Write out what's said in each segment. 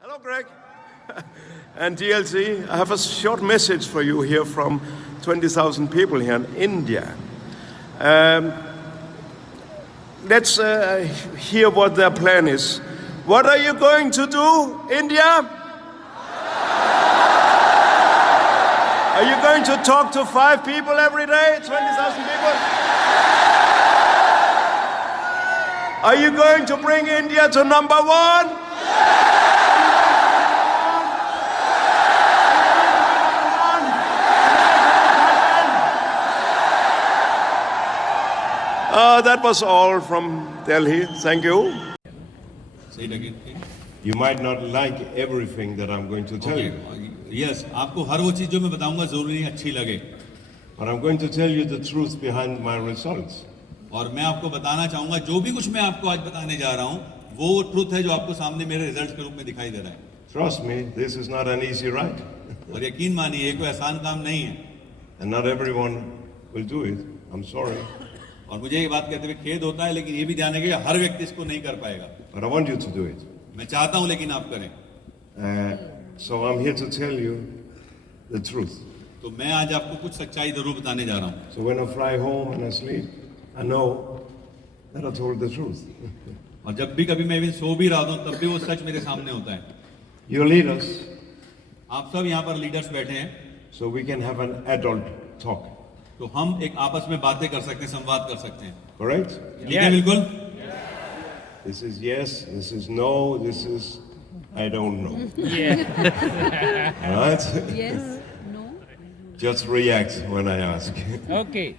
Hello, Greg. And DLC, I have a short message for you here from 20,000 people here in India. Let's hear what their plan is. What are you going to do, India? Are you going to talk to 5 people every day, 20,000 people? Are you going to bring India to number 1? That was all from Delhi. Thank you. Say it again. You might not like everything that I'm going to tell you. Yes, आपको हर वो चीज जो मैं बताऊंगा जरूरी नहीं अच्छी लगे. But I'm going to tell you the truth behind my results. और मैं आपको बताना चाहूंगा जो भी कुछ मैं आपको आज बताने जा रहा हूँ वो ट्रूथ है जो आपको सामने मेरे रिजल्ट्स के रूप में दिखाई दे रहा है. Trust me, this is not an easy ride. और यकीन मानिए ये कोई आसान काम नहीं है. And not everyone will do it. I'm sorry. और मुझे ये बात कहते हुए खेद होता है लेकिन ये भी ध्यान रखिए हर व्यक्ति इसको नहीं कर पाएगा. But I want you to do it. मैं चाहता हूँ लेकिन आप करें. So I'm here to tell you the truth. तो मैं आज आपको कुछ सच्चाई जरूर बताने जा रहा हूँ. So when I fly home and I sleep, I know that I told the truth. और जब भी कभी मैं भी सो भी रहा हूँ तब भी वो सच मेरे सामने होता है. Your leaders. आप सब यहाँ पर लीडर्स बैठे हैं. So we can have an adult talk. तो हम एक आपस में बातें कर सकते हैं, संवाद कर सकते हैं. Correct? ठीक है बिल्कुल. This is yes, this is no, this is I don't know. Yeah. All right? Yes, no. Just react when I ask. Okay.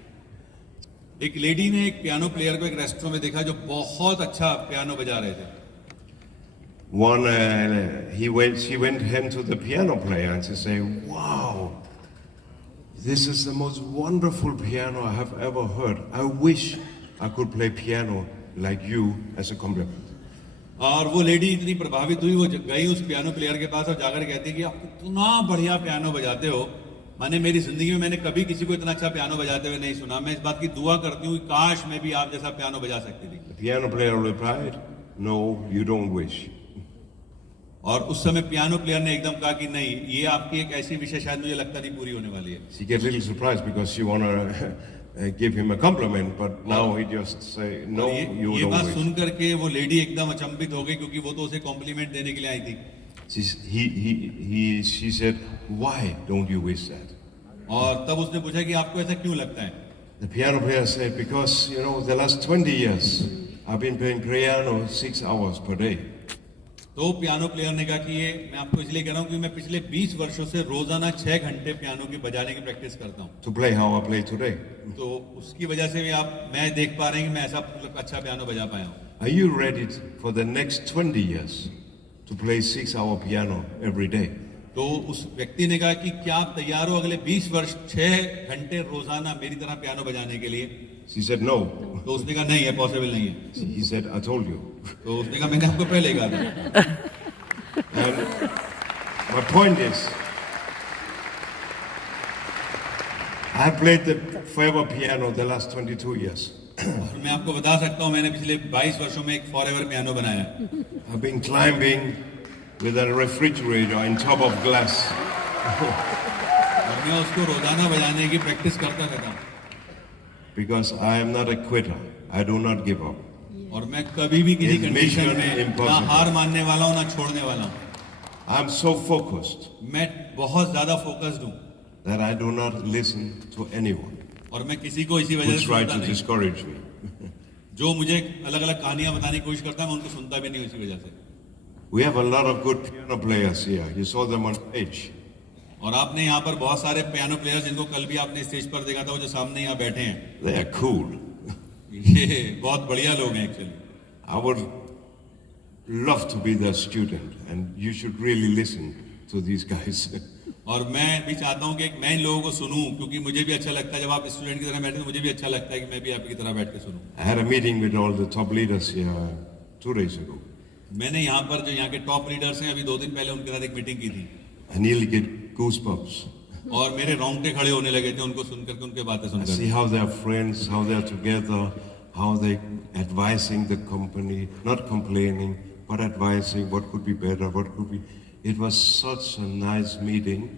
एक लेडी ने एक पियानो प्लेयर को एक रेस्टोरेंट में देखा जो बहुत अच्छा पियानो बजा रहे थे. She went hen to the piano player and she said, "Wow, this is the most wonderful piano I have ever heard. I wish I could play piano like you as a compliment." और वो लेडी इतनी प्रभावित हुई वो गई उस piano player के पास और जाकर कहती कि आप इतना बढ़िया पियानो बजाते हो. मैंने मेरी जिंदगी में मैंने कभी किसी को इतना अच्छा पियानो बजाते हुए नहीं सुना. मैं इस बात की दुआ करती हूँ काश मैं भी आप जैसा पियानो बजा सकती थी. The piano player replied, "No, you don't wish." और उस समय पियानो प्लेयर ने एकदम कहा कि नहीं ये आपकी एक ऐसी विषय शायद मुझे लगता नहीं पूरी होने वाली है. She gets a little surprised because she wanna give him a compliment, but now he just say, "No, you ये don't बात wish." सुन करके वो लेडी एकदम अचंभित हो गई क्योंकि वो तो उसे कॉम्प्लीमेंट देने के लिए आई थी. She said, "Why don't you wish that?" और तब उसने पूछा कि आपको ऐसा क्यों लगता है. The piano player said, "Because the last 20 years I've been playing piano 6 hours per day." तो पियानो प्लेयर ने कहा कि ये मैं आपको इसलिए कह रहा हूँ कि मैं पिछले 20 वर्षों से रोजाना 6 घंटे पियानो की बजाने की प्रैक्टिस करता हूँ. To play how I play today. तो उसकी वजह से भी मैं देख पा रहे हैं कि मैं ऐसा अच्छा पियानो बजा पाया हूँ. Are you ready for the next 20 years to play 6-hour piano every day? तो उस व्यक्ति ने कहा कि क्या आप तैयार हो अगले 20 वर्ष 6 घंटे रोजाना मेरी तरह पियानो बजाने के लिए. She said, "No." तो उसने कहा नहीं है पॉसिबल नहीं है. He said, "I told you." तो उसने कहा मैंने आपको पहले कहा था. And my point is, I have played the forever piano the last 22 years. और मैं आपको बता सकता हूँ मैंने पिछले 22 वर्षों में एक फॉरएवर पियानो बनाया. I've been climbing with a refrigerator on top of glass. और मैं उसको रोजाना बजाने की प्रैक्टिस करता रहता हूँ. Because I am not a quitter. I do not give up. और मैं कभी भी किसी His कंडीशन mission में impossible. ना हार मानने वाला हूँ ना छोड़ने वाला हूँ. I'm so focused मैं बहुत ज्यादा फोकस्ड हूँ that I do not listen to anyone और मैं किसी को इसी वजह who से try सुनता to नहीं. discourage me. जो मुझे अलग अलग कहानियां बताने की कोशिश करता है मैं उनको सुनता भी नहीं इसी वजह से. We have a lot of good piano players here. You saw them on stage. और आपने यहाँ पर बहुत सारे पियानो प्लेयर्स जिनको कल भी आपने स्टेज पर देखा था वो जो सामने यहाँ बैठे हैं. They are cool. ये बहुत बढ़िया लोग हैं actually. I would love to be their student, and you should really listen to these guys. और मैं भी चाहता हूँ कि मैं इन लोगों को सुनूं क्योंकि मुझे भी अच्छा लगता है जब आप स्टूडेंट की तरह बैठे तो मुझे भी अच्छा लगता है कि मैं भी आपकी तरह बैठ के सुनूं. I had a meeting with all the top leaders here 2 days ago. मैंने यहाँ पर जो यहाँ के टॉप लीडर्स हैं अभी 2 दिन पहले उनके साथ एक मीटिंग की थी. I nearly get goosebumps. और मेरे रोंगटे खड़े होने लगे थे उनको सुनकर के उनके बातें I सुनकर. see how they are friends, how they are together, how they advising the company, not complaining, but advising what could be better, what could be. It was such a nice meeting.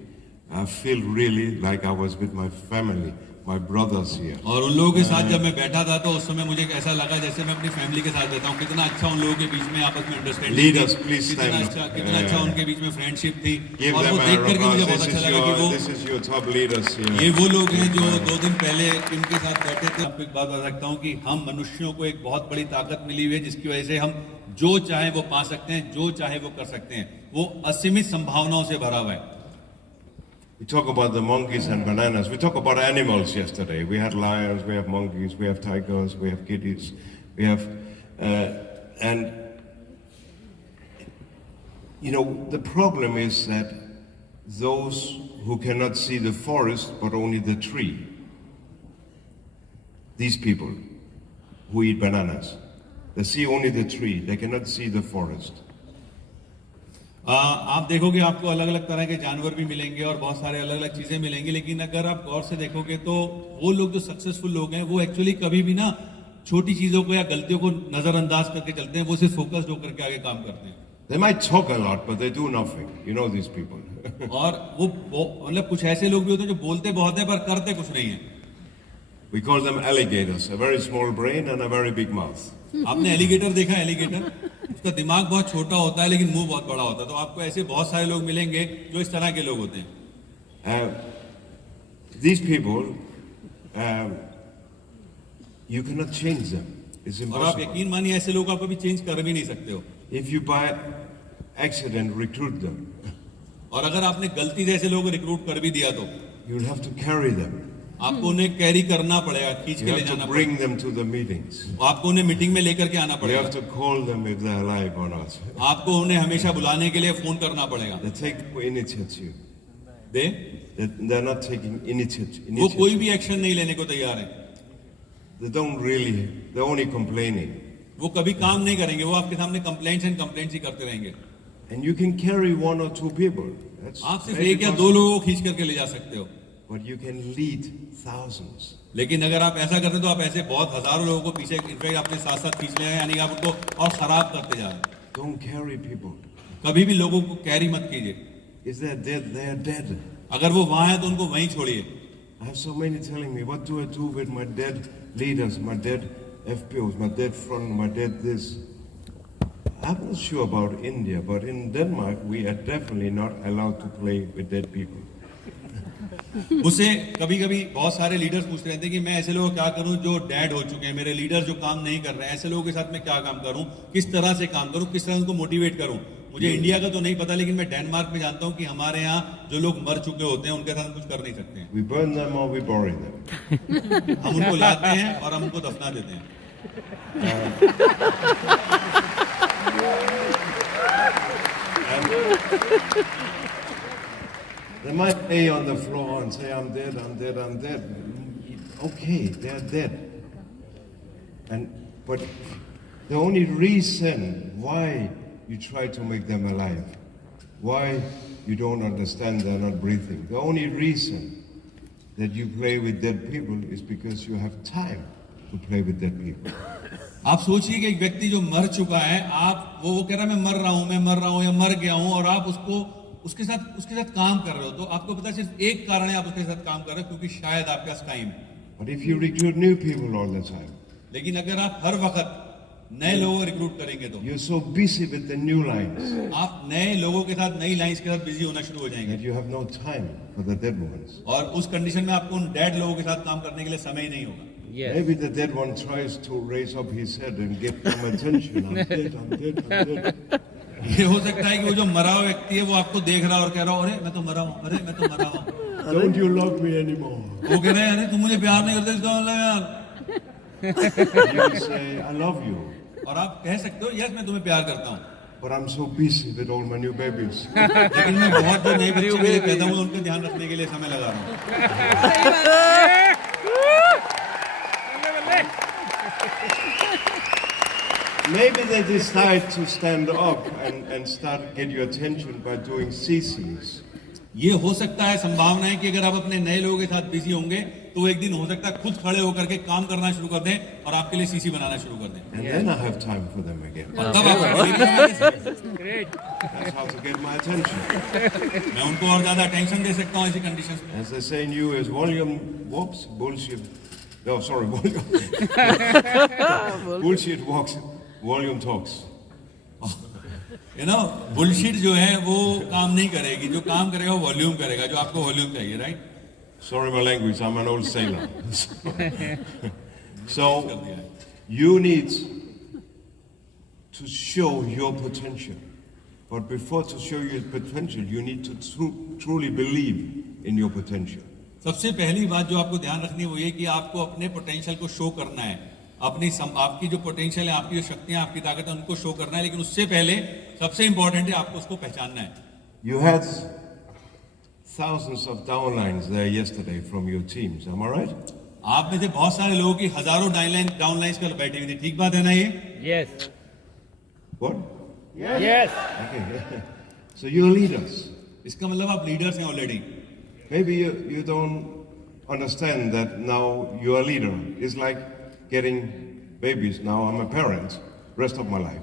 I feel really like I was with my family, my brothers here. और उन लोगों के साथ जब मैं बैठा था तो उस समय मुझे ऐसा लगा जैसे मैं अपनी फैमिली के साथ बैठा हूँ. कितना अच्छा उन लोगों के बीच में आपस में अंडरस्टैंडिंग थी. Leaders, please stand up. कितना अच्छा उनके बीच में फ्रेंडशिप थी. Give और them वो a देख round करके of मुझे applause. बहुत अच्छा लगा कि वो This is your top leaders here. ये वो लोग हैं जो 2 दिन पहले इनके साथ बैठे थे. आपको एक बात बता सकता हूँ कि हम मनुष्यों को एक बहुत बड़ी ताकत मिली हुई है जिसकी वजह से हम जो चाहे वो पा सकते हैं, जो चाहे वो कर सकते हैं. वो असीमित संभावनाओं से भरा हुआ है. We talk about the monkeys and bananas. We talk about animals yesterday. We had lions, we have monkeys, we have tigers, we have kitties, we have, and you know, the problem is that those who cannot see the forest but only the tree, these people who eat bananas, they see only the tree, they cannot see the forest. आप देखोगे आपको अलग अलग तरह के जानवर भी मिलेंगे और बहुत सारे अलग अलग चीजें मिलेंगी, लेकिन अगर आप गौर से देखोगे तो वो लोग जो सक्सेसफुल लोग हैं वो एक्चुअली कभी भी ना छोटी चीजों को या गलतियों को नजरअंदाज करके चलते हैं. वो सिर्फ फोकस्ड होकर के आगे काम करते हैं. They might talk a lot, but they do nothing. You know these people. और वो मतलब कुछ ऐसे लोग भी होते हैं जो बोलते बहुत हैं पर करते कुछ नहीं है. We call them alligators, a very small brain and a very big mouth. आपने एलिगेटर देखा है? एलिगेटर उसका दिमाग बहुत छोटा होता है लेकिन मुंह बहुत बड़ा होता है. तो आपको ऐसे बहुत सारे लोग मिलेंगे जो इस तरह के लोग होते हैं. These people, you cannot change them. It's और आप impossible. यकीन मानिए ऐसे लोग आप कभी चेंज कर भी नहीं सकते हो. If you by accident recruit them, और अगर आपने गलती से ऐसे लोगों को रिक्रूट कर भी दिया तो you'll have to carry them. आपको उन्हें कैरी करना पड़ेगा, खींच You के ले have जाना to पड़ेगा. bring them to the meetings. आपको उन्हें मीटिंग में लेकर के आना You पड़ेगा. have to call them if they're alive or not. आपको उन्हें हमेशा बुलाने के लिए फोन करना पड़ेगा. They take initiative. They're not taking initiative. वो कोई भी एक्शन नहीं लेने को तैयार है. They don't really. They're only complaining. वो कभी काम नहीं करेंगे. वो आपके सामने कंप्लेंट्स एंड कंप्लेंट्स ही करते रहेंगे. And you can carry 1 or 2 people. That's आप सिर्फ maybe 1 या 2 possible. लोगों को खींच करके ले जा सकते हो. But you can lead thousands. लेकिन अगर आप ऐसा करते तो आप ऐसे बहुत हजारों लोगों को पीछे इनफैक्ट अपने साथ साथ खींच ले, यानी कि आप उनको और खराब करते जा रहे हैं. Don't carry people. कभी भी लोगों को कैरी मत कीजिए. If they're dead, they are dead. अगर वो वहां है तो उनको वहीं छोड़िए. I have so many telling me, what do I do with my dead leaders, my dead FPOs, my dead front, my dead this? I'm not sure about India, but in Denmark, we are definitely not allowed to play with dead people. मुझसे कभी कभी बहुत सारे लीडर्स पूछते रहते हैं कि मैं ऐसे लोगों को क्या करूं जो डेड हो चुके हैं, मेरे लीडर जो काम नहीं कर रहे हैं, ऐसे लोगों के साथ मैं क्या काम करूं, किस तरह से काम करूं, किस तरह उनको मोटिवेट करूं. मुझे इंडिया का तो नहीं पता लेकिन मैं डेनमार्क में जानता हूं कि हमारे यहाँ जो लोग मर चुके होते हैं उनके साथ हम कुछ कर नहीं सकते हैं. We burn them or we bury them. हम उनको लाते हैं और हम उनको दफना देते हैं. They might lay on the floor and say, I'm dead, I'm dead, I'm dead. Okay, they're dead. But the only reason why you try to make them alive, why you don't understand they're not breathing, the only reason that you play with dead people is because you have time to play with dead people. आप सोचिए कि एक व्यक्ति जो मर चुका है, आप वो कह रहा है मैं मर रहा हूं या मर गया हूं, और आप उसके साथ काम कर रहे हो, तो आपको पता है सिर्फ एक कारण है आप उसके साथ काम कर रहे हो, क्योंकि शायद आपके पास टाइम है. But if you recruit new people all the time, लेकिन अगर आप हर वक्त नए लोगों को रिक्रूट करेंगे तो you're so busy with the new lines आप नए लोगों के साथ नई लाइंस के साथ बिजी होना शुरू हो जाएंगे, that you have no time for the dead ones. और उस कंडीशन में आपको उन डेड लोगों के साथ काम करने के लिए समय ही नहीं होगा. Maybe the dead one tries to raise up his head and get some attention. I'm dead, I'm dead, I'm dead. ये हो सकता है कि वो जो मरा हुआ व्यक्ति है वो आपको देख रहा है और कह रहा हो अरे मैं तो मरा हूँ, अरे मैं तो मरा हूँ. Don't you love me anymore? वो कह रहे हैं अरे तुम मुझे प्यार नहीं करते, इसका मतलब यार. You will say, I love you, और आप कह सकते हो यस मैं तुम्हें प्यार करता हूँ, but I'm so busy with all my new babies. लेकिन मैं बहुत जो नए बच्चे मेरे पैदा हुए उनका ध्यान रखने के लिए समय लगा रहा हूँ. Maybe they decide to stand up and start get your attention by doing CCs. ये हो सकता है, संभावना है कि अगर आप अपने नए लोगों के साथ बिजी होंगे तो एक दिन हो सकता है खुद खड़े होकर के काम करना शुरू कर दें और आपके लिए सीसी बनाना शुरू कर दें। And then I have time for them again. और तब आपको That's how to get my attention. मैं उनको और ज्यादा अटेंशन दे सकता हूँ ऐसी कंडीशन में। As they say in US, volume walks, bullshit. No, sorry, volume. Bullshit walks, volume talks. You know bullshit जो है वो काम नहीं करेगी, जो काम करेगा वो वॉल्यूम करेगा, जो आपको वॉल्यूम चाहिए, right? Sorry, my language. I'm an old sailor. So you need to show your potential, but before to show your potential, you need to truly believe in your potential. सबसे पहली बात जो आपको ध्यान रखनी है वो ये कि आपको अपने पोटेंशियल को शो करना है, आपकी जो पोटेंशियल है, आपकी जो शक्तियां, आपकी ताकत है, उनको शो करना है। लेकिन उससे पहले सबसे इंपॉर्टेंट है आपको उसको पहचानना है। You had thousands of downlines there yesterday from your teams, am I right? आप में से बहुत सारे लोगों की हजारों डाउनलाइंस कल बैठी हुई थी, ठीक बात है ना ये? Yes. What? Yes. Okay. So you're leaders. इसका मतलब आप लीडर्स हैं already. Maybe you don't understand that now you're a leader. It's like getting babies. Now I'm a parent, rest of my life.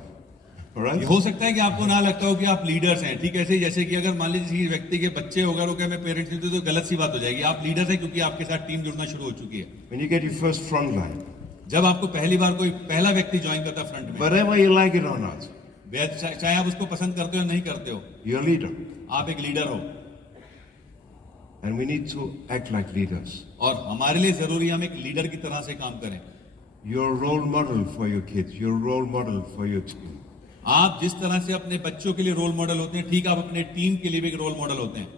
All right? ये हो सकता है कि आपको ना लगता हो कि आप लीडर्स हैं, ठीक है? ऐसे ही जैसे कि अगर मान लीजिए किसी व्यक्ति के बच्चे होगा वो क्या मैं पेरेंट्स नहीं तो गलत सी बात हो जाएगी। आप लीडर्स हैं क्योंकि आपके साथ टीम जुड़ना शुरू हो चुकी है। When you get your first front line, जब आपको पहली बार कोई पहला व्यक्ति ज्वाइन करता है फ्रंट में, whether you like it or not, चाहे आप उसको पसंद करते हो नहीं करते हो, you're a leader. आप एक लीडर हो। And we need to act like leaders. और हमारे लिए जरूरी है हम एक लीडर की तरह से काम करें। You're a role model for your kids. You're a role model for your team. आप जिस तरह से अपने बच्चों के लिए रोल मॉडल होते हैं, ठीक आप अपने टीम के लिए भी एक रोल मॉडल होते हैं।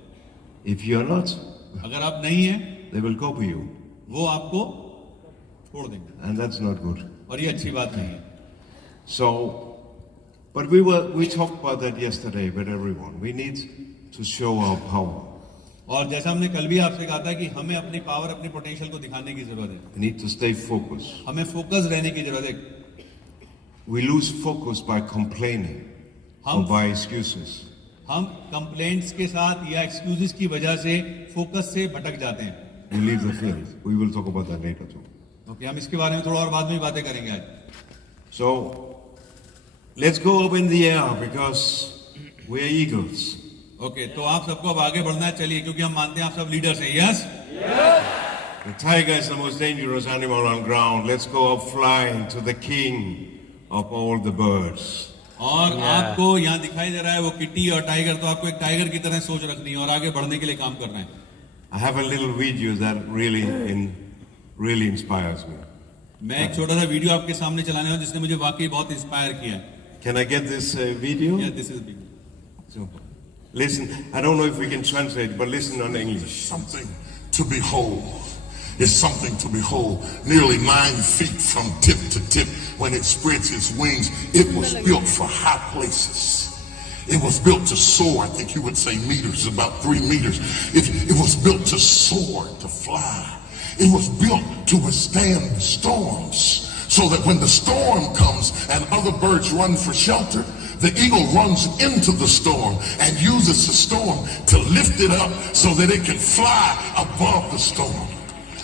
If you're not, अगर आप नहीं हैं, they will copy you. वो आपको छोड़ देंगे And that's not good. और ये अच्छी बात नहीं है। So, but we talked about that yesterday with everyone. We need to show our power. और जैसा हमने कल भी आपसे कहा था कि हमें अपनी पावर, अपनी पोटेंशियल को दिखाने की जरूरत है। We need to stay focused. हमें फोकस रहने की जरूरत है। We lose focus by complaining or by excuses. हम कंप्लेंट्स के साथ या एक्सक्यूजेस की वजह से फोकस से भटक जाते हैं। We leave the field. We will talk about that later too. Okay, हम इसके बारे में थोड़ा और बाद में बातें करेंगे आज। So, let's go up in the air because we are eagles. Okay, तो आप सबको अब आगे बढ़ना है, चलिए, क्योंकि हम मानते हैं आप सब लीडर्स हैं। Yes, The tiger is the most dangerous animal on ground. Let's go up flying to the king of all the birds. और आपको यहाँ दिखाई दे रहा है वो किटी और टाइगर, तो आपको एक टाइगर की तरह सोच रखनी है और आगे बढ़ने के लिए काम करना है। I have a little video that really inspires me. मैं एक छोटा सा वीडियो आपके सामने चलाने वाला हूँ जिसने मुझे वाकई बहुत इंस्पायर किया है। Can I get this video? Yeah, this is big. So, listen, I don't know if we can translate, but listen on English. Something to behold. It's something to behold. Nearly 9 feet from tip to tip when it spreads its wings. It was built for high places. It was built to soar. I think you would say meters, about 3 meters. It was built to soar, to fly. It was built to withstand storms, so that when the storm comes and other birds run for shelter, the eagle runs into the storm and uses the storm to lift it up so that it can fly above the storm.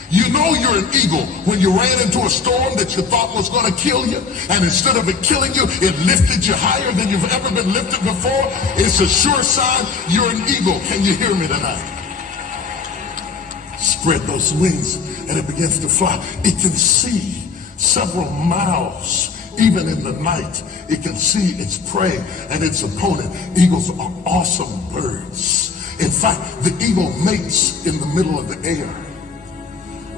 You know you're an eagle when you ran into a storm that you thought was going to kill you, and instead of it killing you, it lifted you higher than you've ever been lifted before. It's a sure sign you're an eagle. Can you hear me tonight? Spread those wings and it begins to fly. It can see several miles. Even in the night, it can see its prey and its opponent. Eagles are awesome birds. In fact, the eagle mates in the middle of the air.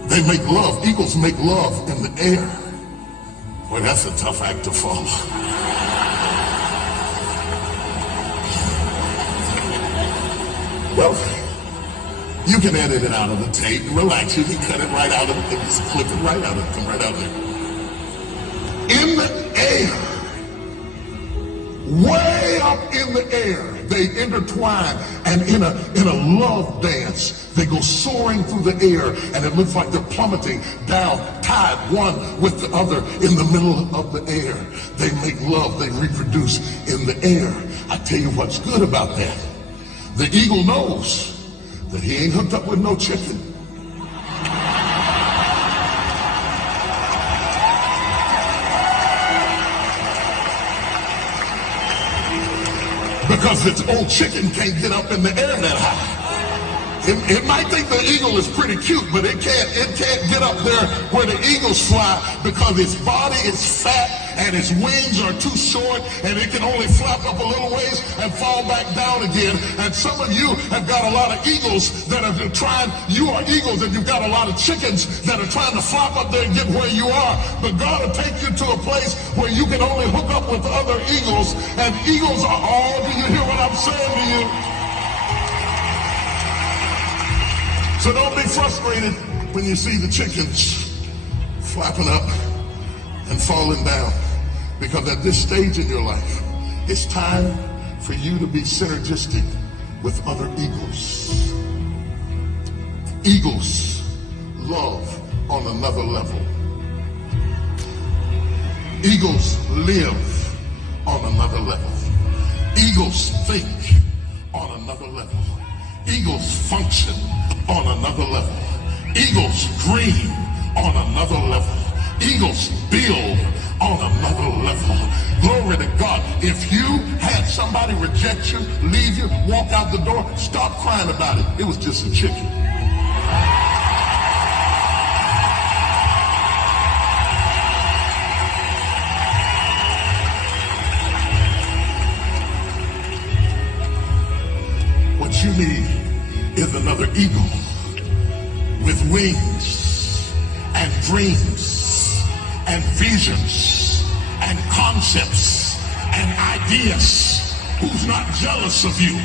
They make love. Eagles make love in the air. Boy, that's a tough act to follow. Well, you can edit it out of the tape. Relax. You can cut it right out of it. Just clip it right out of it. Come right out there. In the air, way up in the air, they intertwine, and in a love dance, they go soaring through the air, and it looks like they're plummeting down, tied one with the other in the middle of the air. They make love, they reproduce in the air. I tell you what's good about that. The eagle knows that he ain't hooked up with no chicken. Because its old chicken can't get up in the air that high. It might think the eagle is pretty cute, but it can't get up there where the eagles fly because its body is fat and its wings are too short and it can only flap up a little ways and fall back down again. And some of you have got a lot of eagles that are trying, you are eagles and you've got a lot of chickens that are trying to flop up there and get where you are. But God will take you to a place where you can only hook up with other eagles, and eagles are all, do you hear what I'm saying to you? So don't be frustrated when you see the chickens flapping up and falling down, because at this stage in your life, it's time for you to be synergistic with other eagles. Eagles love on another level. Eagles live on another level. Eagles think on another level. Eagles function on another level. Eagles dream on another level. Eagles build on another level. Glory to God. If you had somebody reject you, leave you, walk out the door, stop crying about it. It was just a chicken. What you need is another eagle with wings and dreams and visions and concepts and ideas, who's not jealous of you,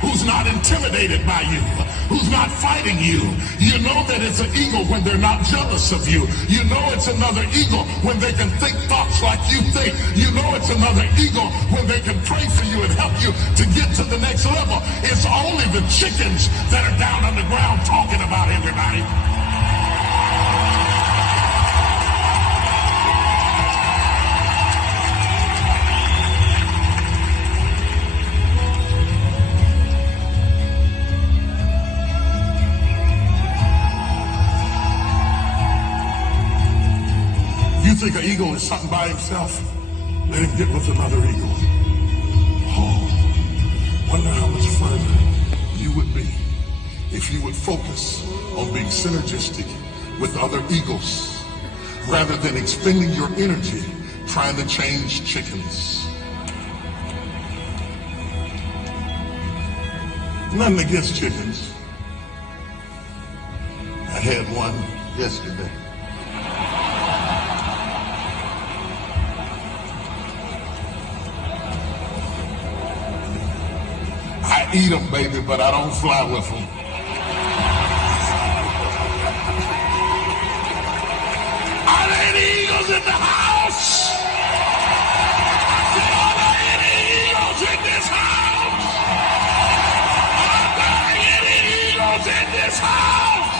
who's not intimidated by you, who's not fighting you. You know that it's an eagle when they're not jealous of you. You know it's another eagle when they can think thoughts like you think. You know it's another eagle when they can pray for you and help you to get to the next level. It's only the chickens that are down on the ground talking about everybody. You think an eagle is something by himself? Let him get with another eagle. Oh, wonder how much further you would be if you would focus on being synergistic with other eagles rather than expending your energy trying to change chickens. Nothing against chickens. I had one yesterday. I eat them, baby, but I don't fly with them. Are there any eagles in the house? Are there any eagles in this house? Are there any eagles in this house?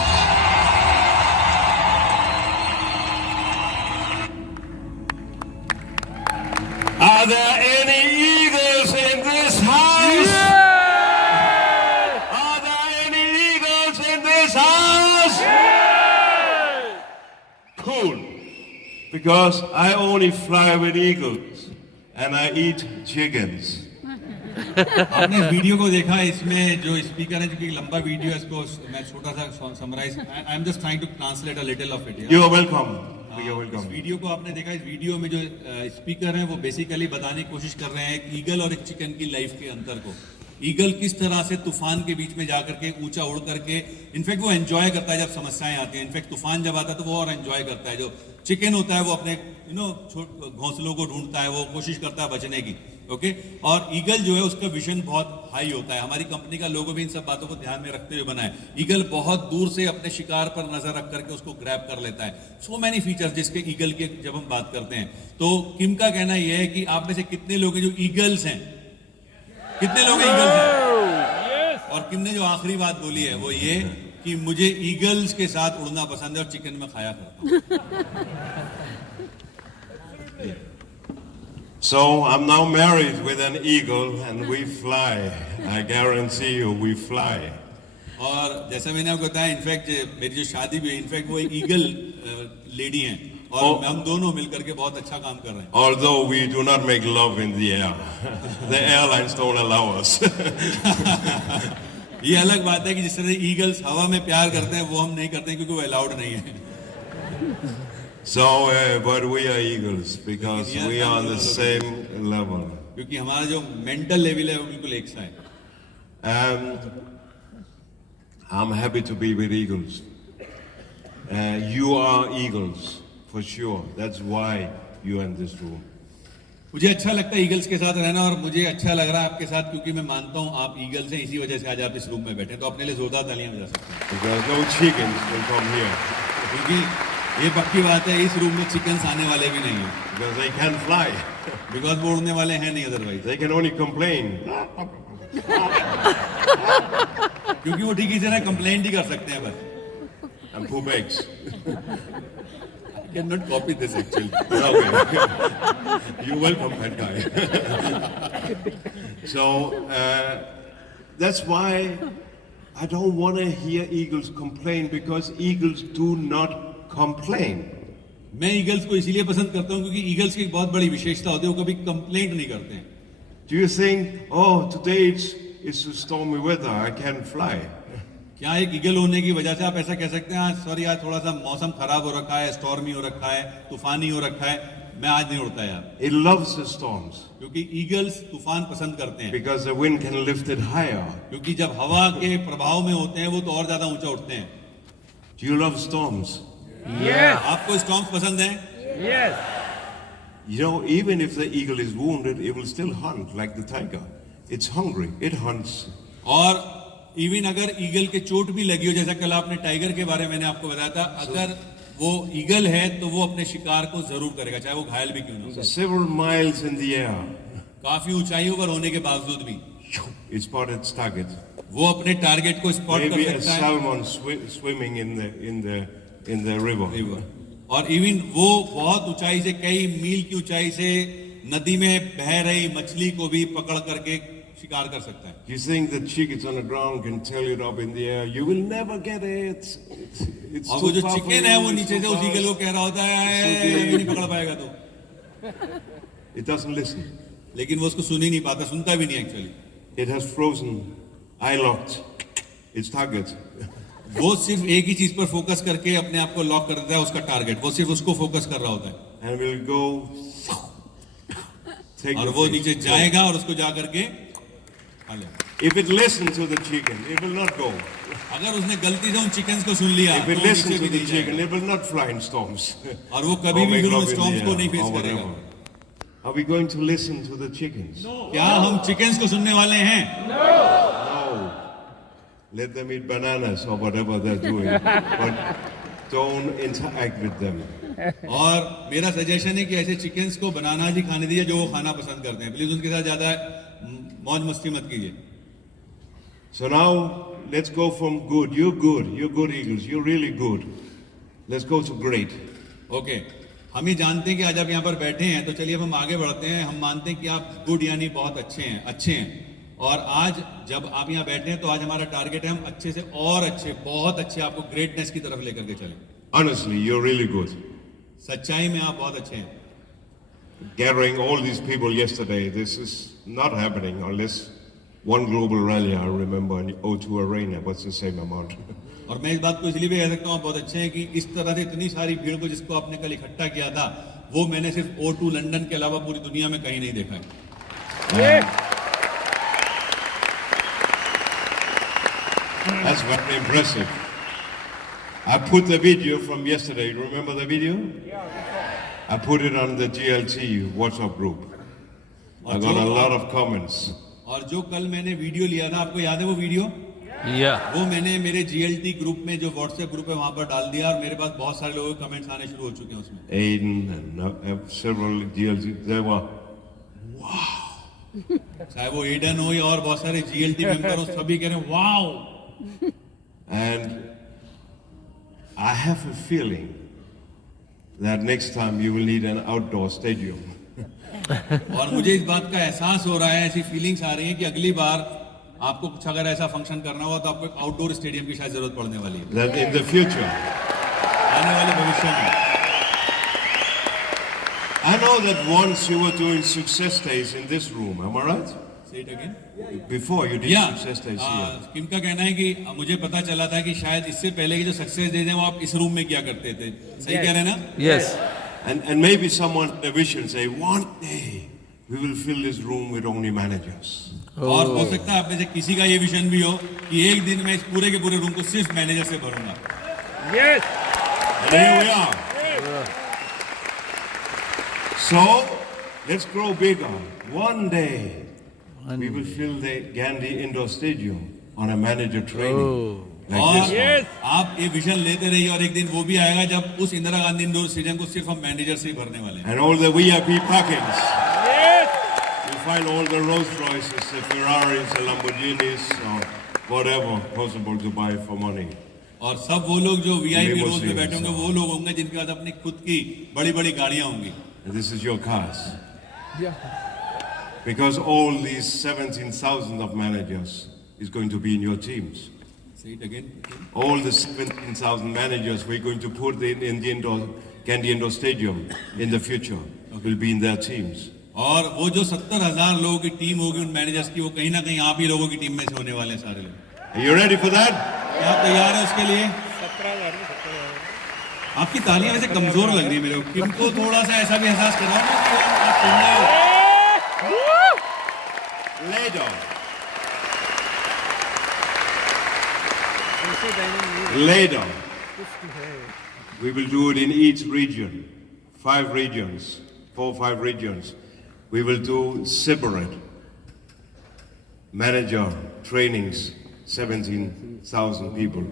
Are there any eagles in this house? Are there any eagles in this house? Cool. Because I only fly with eagles and I eat chickens. आपने इस वीडियो को देखा, इसमें जो स्पीकर है, जो कि लंबा वीडियो है, इसको मैं छोटा सा summarise, I am just trying to translate a little of it. You are welcome. You are इस welcome. वीडियो को आपने देखा, इस वीडियो में जो स्पीकर हैं वो बेसिकली बताने की कोशिश कर रहे हैं एक ईगल और एक चिकन की लाइफ के अंतर को। ईगल किस तरह से तूफान के बीच में जाकर के ऊंचा उड़ करके, इनफैक्ट वो एंजॉय करता है जब समस्याएं आती हैं। इनफैक्ट तूफान जब आता है तो वो और एंजॉय करता है। जो चिकन होता है वो अपने घोंसलों को ढूंढता है, वो कोशिश करता है बचने की। ओके, और ईगल जो है उसका विजन बहुत हाई होता है। हमारी कंपनी का लोगो भी इन सब बातों को ध्यान में रखते हुए बना है। ईगल बहुत दूर से अपने शिकार पर नजर रख करके उसको ग्रैब कर लेता है। सो मैनी फीचर्स जिसके ईगल के जब हम बात करते हैं, तो किम का कहना यह है कि आप में से कितने लोग हैं जो ईगल्स हैं, कितने लोग ईगल्स हैं? और किम ने जो आखिरी बात बोली है वो ये कि मुझे ईगल्स के साथ उड़ना पसंद है और चिकन में खाया करता हूं। So I'm now married with an eagle and we fly. I guarantee you we fly. और जैसा मैंने आपको बताया, इनफैक्ट मेरी जो शादी भी है, इनफैक्ट वो एक ईगल लेडी हैं और हम दोनों मिलकर के बहुत अच्छा काम कर रहे हैं. Although we do not make love in the air, the airlines don't allow us. ये अलग बात है कि जिस तरह ईगल्स हवा में प्यार करते हैं वो हम नहीं करते हैं क्योंकि वो अलाउड नहीं है. So, but we are eagles because we are on the same level. क्योंकि हमारा जो मेंटल लेवल है वो बिल्कुल एक सा है. I'm happy to be with eagles. You are eagles, for sure. That's why you are in this room. मुझे अच्छा लगता है ईगल्स के साथ रहना और मुझे अच्छा लग रहा है आपके साथ क्योंकि मैं मानता हूँ आप ईगल्स हैं, इसी वजह से आज आप इस रूम में बैठे हैं. तो अपने लिए जोरदार तालियां बजा सकते हैं. Because no chickens will come here. क्योंकि ये पक्की बात है, इस रूम में चिकन्स आने वाले भी नहीं है. Because they can't fly. Because वो उड़ने वाले हैं नहीं otherwise. They can only complain. क्योंकि वो ठीक ही से ना कंप्लेंट ही कर सकते हैं बस. And poop eggs. I cannot copy this actually. Okay. You're welcome, that guy. So, that's why I don't want to hear eagles complain because eagles do not complain. मैं ईगल्स को इसीलिए पसंद करता हूँ क्योंकि ईगल्स की एक बहुत बड़ी विशेषता होती है, वो कभी कंप्लेंट नहीं करते हैं. Do you think, oh, today it's a stormy weather, I can't fly? क्या एक ईगल होने की वजह से आप ऐसा कह सकते हैं सॉरी आज थोड़ा सा मौसम खराब हो रखा है, स्टॉर्मी हो रखा है, तूफानी हो रखा है, मैं आज नहीं उड़ता यार. It loves the storms क्योंकि ईगल्स तूफान पसंद करते हैं. because the wind can lift it higher. क्योंकि जब हवा के प्रभाव में होते हैं वो तो और ज्यादा ऊंचा उठते हैं. Do you love storms? आपको स्टॉर्म्स पसंद हैं? You know, even if the eagle is wounded, it will still hunt like the tiger. It's hungry, it hunts. और इवन अगर ईगल के चोट भी लगी हो, जैसा कल आपने टाइगर के बारे में मैंने आपको बताया था, अगर वो ईगल है तो वो अपने शिकार को जरूर करेगा चाहे वो घायल भी क्यों ना हो. Several miles in the air, काफी ऊंचाइयों पर होने के बावजूद भी it spotted its target. वो अपने टारगेट को स्पॉट Maybe कर a सकता है. salmon swimming in the river. और इवन वो बहुत ऊंचाई से, कई मील की ऊंचाई से नदी में बह रही मछली को भी पकड़ करके शिकार कर सकता है. You think the chickens on the ground can tell it up in the air? You will never get it. It's और too वो जो far for चिकन you, है वो it's नीचे too से उस ईगल को fast." कह रहा होता है So ये deep. नहीं पकड़ पाएगा तो. It doesn't listen. लेकिन वो उसको सुन ही नहीं पाता, सुनता भी नहीं actually. It has frozen, eye locked its target. वो सिर्फ एक ही चीज पर फोकस करके अपने आप को लॉक कर देता है, उसका टारगेट. वो सिर्फ उसको फोकस कर रहा होता है And will go take और the वो fish. नीचे जाएगा और उसको जा करके खा ले. If it listens to the chicken, it will not go. अगर उसने गलती से उन चिकन्स को सुन लिया If तो it वो listens नीचे to भी the नहीं जाएगा. chicken, it will not fly in storms. और वो कभी Or भी make फिर उन love in the स्टॉर्म्स को नहीं air, फेस or करेगा. whatever. Are we going to listen to the chickens? क्या हम चिकन्स को सुनने वाले हैं? No. Let them eat bananas or whatever they're doing. But don't interact with them. और मेरा सजेशन है कि ऐसे चिकन्स को बनाना जी खाने दीजिए जो वो खाना पसंद करते हैं. प्लीज उनके साथ ज्यादा मौज मस्ती मत कीजिए. So now, let's go from good. You're good. You're good eagles. You're really good. Let's go to great. Okay, हम ही जानते हैं कि आज आप यहाँ पर बैठे हैं, तो चलिए अब हम आगे बढ़ते हैं. हम मानते हैं कि आप गुड यानी बहुत अच्छे हैं, अच्छे हैं. और आज जब आप यहाँ बैठे हैं तो आज हमारा टारगेट है हम अच्छे से और अच्छे, बहुत अच्छे आपको ग्रेटनेस की तरफ लेकर के चलें. Honestly, you're really good. सच्चाई में आप बहुत अच्छे हैं. Gathering all these people yesterday, this is not happening unless one global rally, I remember, in O2 Arena was the same amount. और मैं इस बात को इसलिए भी कह सकता हूँ आप बहुत अच्छे हैं कि इस तरह से इतनी सारी भीड़ को जिसको आपने कल इकट्ठा किया था, वो मैंने सिर्फ O2 लंदन के अलावा पूरी दुनिया में कहीं नहीं देखा है. That's very impressive. I put the video from yesterday. You remember the video? I put it on the GLT WhatsApp group. I got a lot of comments. और जो कल मैंने वीडियो लिया था, आपको याद है वो वीडियो? वो मैंने मेरे GLT ग्रुप में, जो व्हाट्सएप ग्रुप है, वहां पर डाल दिया और मेरे पास बहुत सारे लोगों के कमेंट्स आने शुरू हो चुके हैं उसमें. Aiden and several GLT, they were, चाहे वो एडन हो या और बहुत सारे GLT मेंबर हो, सभी कह रहे हैं wow. and I have a feeling that next time you will need an outdoor stadium. और मुझे इस बात का एहसास हो रहा है, ऐसी फीलिंग्स आ रही हैं कि अगली बार आपको कुछ अगर ऐसा फंक्शन करना हुआ तो आपको एक आउटडोर स्टेडियम की शायद जरूरत पड़ने वाली है That in the future, आने वाले भविष्य में। I know that once you were doing success days in this room, am I right? Say it again. Before you did या success days here. किम का कहना है कि मुझे पता चला था कि शायद इससे पहले की जो सक्सेस डेज हैं वो आप इस रूम में क्या करते थे, सही कह रहे हैं ना? Yes. And maybe someone in the vision say, one day we will fill this room with only managers. और हो सकता है आप में से किसी का ये विजन भी हो कि एक दिन मैं इस पूरे के पूरे रूम को सिर्फ मैनेजर से भरूंगा। Yes. And here we are. So, let's grow bigger. One day, we will fill the Gandhi Indoor Stadium on a manager training. Like और this one. आप ये विजन लेते रहिए और एक दिन वो भी आएगा जब उस इंदिरा गांधी इंडोर स्टेडियम को सिर्फ हम मैनेजर से ही भरने वाले हैं। And all the VIP parkings. You find all the Rolls Royces, the Ferraris, the Lamborghinis, or whatever possible to buy for money. और सब वो लोग जो वीआईपी रोज पे Limousines, बैठे होंगे वो लोग होंगे जिनके पास अपनी खुद की बड़ी बड़ी गाड़ियां होंगी। And this is your cars. Yeah. Because all these 17,000 of managers is going to be in your teams. Say it again. All the 17,000 managers we're going to put in the Gandhi Indoor Stadium in the future will be in their teams. और वो जो 70,000 लोगों की टीम होगी उन मैनेजर्स की वो कहीं ना कहीं आप ही लोगों की टीम में से होने वाले हैं सारे लोग। Are you ready for that? क्या आप तैयार हैं उसके लिए? आपकी तालियां वैसे कमजोर लग रही है मेरे को। किनको थोड़ा सा ऐसा भी एहसास कराओ ना कि आप सुन रहे हो। Later. Later, we will do it in each region, 5 regions, 4 or 5 regions. We will do separate manager trainings, 17,000 people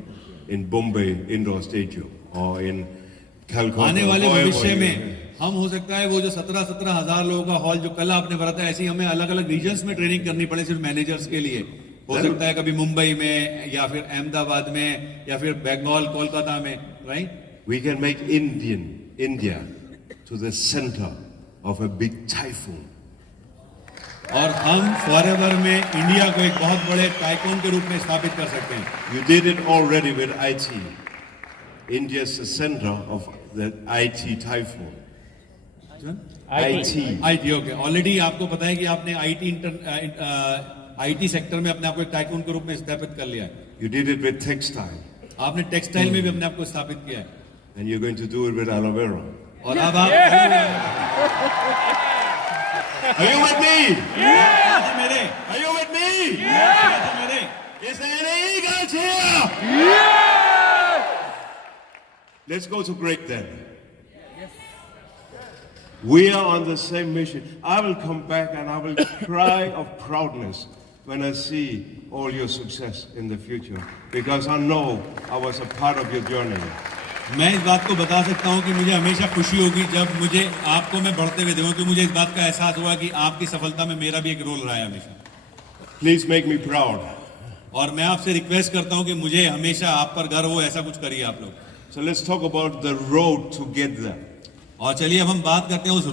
in Bombay Indoor Stadium or in Calcutta. आने वाले wherever भविष्य you- में हम हो सकता है वो जो 17,000 लोगों का हॉल जो कल आपने भरा था ऐसे ही हमें अलग अलग रीजन्स में ट्रेनिंग करनी पड़े सिर्फ मैनेजर्स के लिए। हो सकता है कभी मुंबई में या फिर अहमदाबाद में या फिर बंगाल कोलकाता में, right? We can make India to the center of a big typhoon. और हम फॉरएवर में इंडिया को एक बहुत बड़े टाइकून के रूप में स्थापित कर सकते हैं। You did it already with IT. India is the center of the IT typhoon. IT. IT okay, already आपको पता है कि आपने आईटी सेक्टर में अपने आप को एक टाइकून के रूप में स्थापित कर लिया है। You did it with textile. आपने टेक्सटाइल में भी अपने आप को स्थापित किया है। And you're going to do it with aloe vera. और अब आप Are you with me? मेरे Are you with me? मेरे Is there any eagles here? Let's go to Great then. We are on the same mission. I will come back and I will cry of proudness when I see all your success in the future. Because I know I was a part of your journey. मैं इस बात को बता सकता हूँ कि मुझे हमेशा खुशी होगी जब मुझे आपको मैं बढ़ते हुए देखूं, क्योंकि मुझे इस बात का एहसास हुआ कि आपकी सफलता में मेरा भी एक रोल रहा है हमेशा। Please make me proud. और मैं आपसे रिक्वेस्ट करता हूँ कि मुझे हमेशा आप पर गर्व हो, ऐसा कुछ करिए आप लोग। So let's talk about the road to get there. और चलिए अब हम बात करते हैं उस